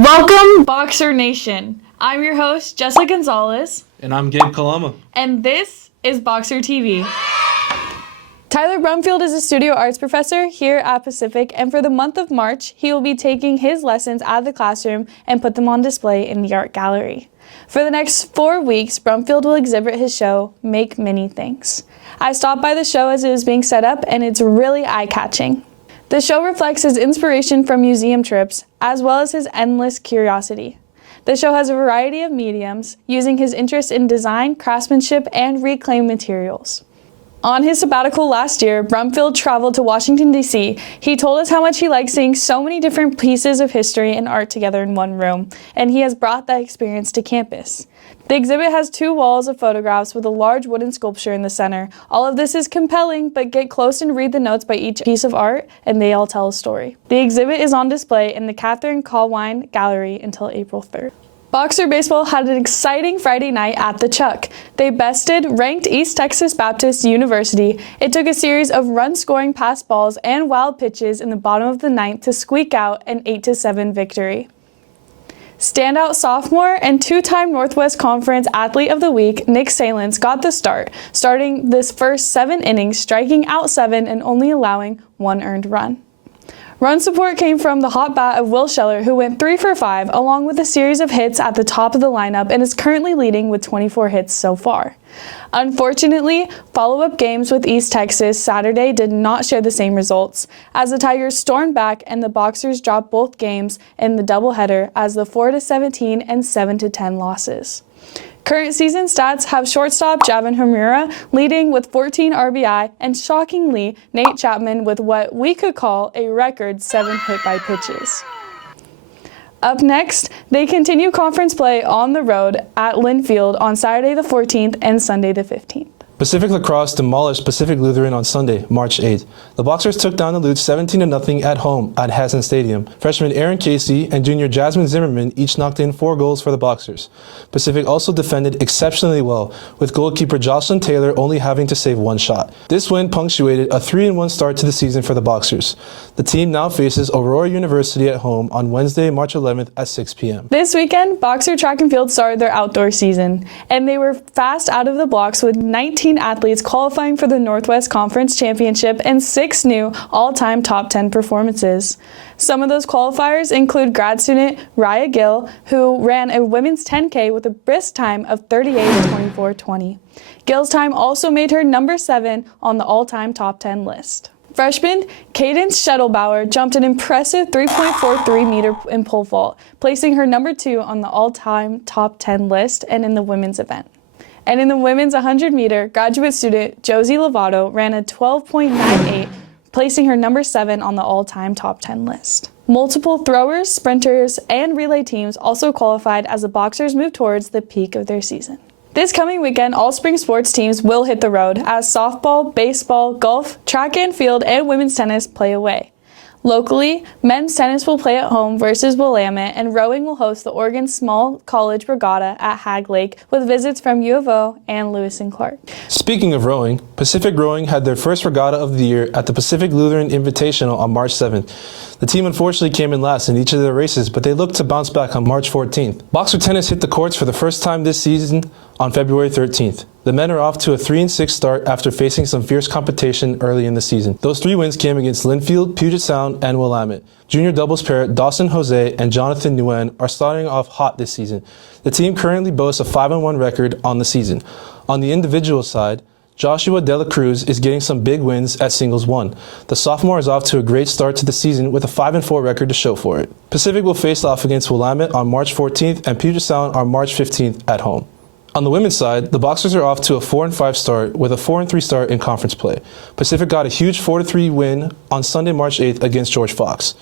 Welcome, Boxer Nation. I'm your host, Jessa Gonzalez. And I'm Gabe Kalama. And this is BoxerTV. Tyler Brumfield is a studio arts professor here at Pacific, and for the month of March, he will be taking his lessons out of the classroom and put them on display in the art gallery. For the next 4 weeks, Brumfield will exhibit his show, Make Many Things. I stopped by the show as it was being set up, and it's really eye-catching. The show reflects his inspiration from museum trips, as well as his endless curiosity. The show has a variety of mediums, using his interest in design, craftsmanship, and reclaimed materials. On his sabbatical last year, Brumfield traveled to Washington, D.C. He told us how much he likes seeing so many different pieces of history and art together in one room, and he has brought that experience to campus. The exhibit has 2 walls of photographs with a large wooden sculpture in the center. All of this is compelling, but get close and read the notes by each piece of art, and they all tell a story. The exhibit is on display in the Catherine Colwine Gallery until April 3rd. Boxer Baseball had an exciting Friday night at the Chuck. They bested ranked East Texas Baptist University. It took a series of run-scoring pass balls and wild pitches in the bottom of the 9th to squeak out an 8-7 victory. Standout sophomore and 2-time Northwest Conference Athlete of the Week, Nick Salins, got the start, starting this first 7 innings, striking out 7 and only allowing 1 earned run. Run support came from the hot bat of Will Scheller, who went 3 for 5, along with a series of hits at the top of the lineup and is currently leading with 24 hits so far. Unfortunately, follow-up games with East Texas Saturday did not share the same results, as the Tigers stormed back and the Boxers dropped both games in the doubleheader as the 4-17 and 7-10 losses. Current season stats have shortstop Javin Hamura leading with 14 RBI and shockingly Nate Chapman with what we could call a record 7 hit-by-pitches. Up next, they continue conference play on the road at Lynn Field on Saturday the 14th and Sunday the 15th. Pacific Lacrosse demolished Pacific Lutheran on Sunday, March 8th. The Boxers took down the Lutes 17-0 at home at Hassan Stadium. Freshman Aaron Casey and junior Jasmine Zimmerman each knocked in 4 goals for the Boxers. Pacific also defended exceptionally well, with goalkeeper Jocelyn Taylor only having to save 1 shot. This win punctuated a 3-1 start to the season for the Boxers. The team now faces Aurora University at home on Wednesday, March 11th at 6 p.m. This weekend, Boxer Track and Field started their outdoor season, and they were fast out of the blocks with 19 athletes qualifying for the Northwest Conference Championship and 6 new all-time top 10 performances. Some of those qualifiers include grad student Raya Gill, who ran a women's 10K with a brisk time of 38:24:20. Gill's time also made her number 7 on the all-time top 10 list. Freshman Cadence Shettlebauer jumped an impressive 3.43 meter in pole vault, placing her number 2 on the all-time top 10 list and in the women's event. And in the women's 100-meter, graduate student Josie Lovato ran a 12.98, placing her number 7 on the all-time top 10 list. Multiple throwers, sprinters, and relay teams also qualified as the Boxers move towards the peak of their season. This coming weekend, all spring sports teams will hit the road as softball, baseball, golf, track and field, and women's tennis play away. Locally, men's tennis will play at home versus Willamette, and rowing will host the Oregon Small College Regatta at Hag Lake with visits from U of O and Lewis and Clark. Speaking of rowing, Pacific Rowing had their first regatta of the year at the Pacific Lutheran Invitational on March 7th. The team unfortunately came in last in each of their races, but they look to bounce back on March 14th. Boxer tennis hit the courts for the first time this season on February 13th. The men are off to a 3-6 start after facing some fierce competition early in the season. Those 3 wins came against Linfield, Puget Sound, and Willamette. Junior doubles pair Dawson Jose and Jonathan Nguyen are starting off hot this season. The team currently boasts a 5-1 record on the season. On the individual side, Joshua Dela Cruz is getting some big wins at singles 1. The sophomore is off to a great start to the season with a 5-4 record to show for it. Pacific will face off against Willamette on March 14th and Puget Sound on March 15th at home. On the women's side, the Boxers are off to a 4-5 start with a 4-3 start in conference play. Pacific got a huge 4-3 win on Sunday, March 8th against George Fox.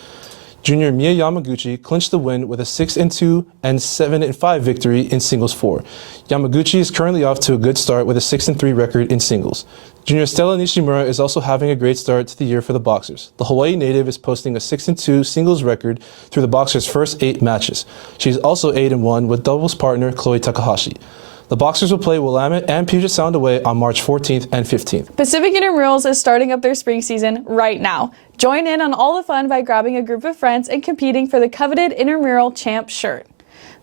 Junior Mia Yamaguchi clinched the win with a 6-2 and 7-5 victory in singles 4. Yamaguchi is currently off to a good start with a 6-3 record in singles. Junior Stella Nishimura is also having a great start to the year for the Boxers. The Hawaii native is posting a 6-2 singles record through the Boxers' first 8 matches. She's also 8-1 with doubles partner Chloe Takahashi. The Boxers will play Willamette and Puget Sound away on March 14th and 15th. Pacific Intramurals is starting up their spring season right now. Join in on all the fun by grabbing a group of friends and competing for the coveted Intramural Champ shirt.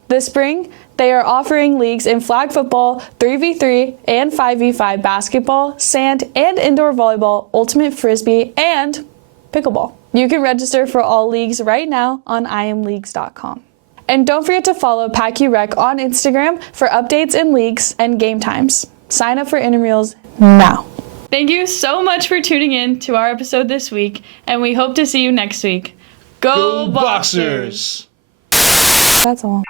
This spring, they are offering leagues in flag football, 3v3 and 5v5 basketball, sand and indoor volleyball, ultimate frisbee, and pickleball. You can register for all leagues right now on imleagues.com. And don't forget to follow PACUREC on Instagram for updates in leagues and game times. Sign up for intramurals now. Thank you so much for tuning in to our episode this week, and we hope to see you next week. Go Boxers! That's all.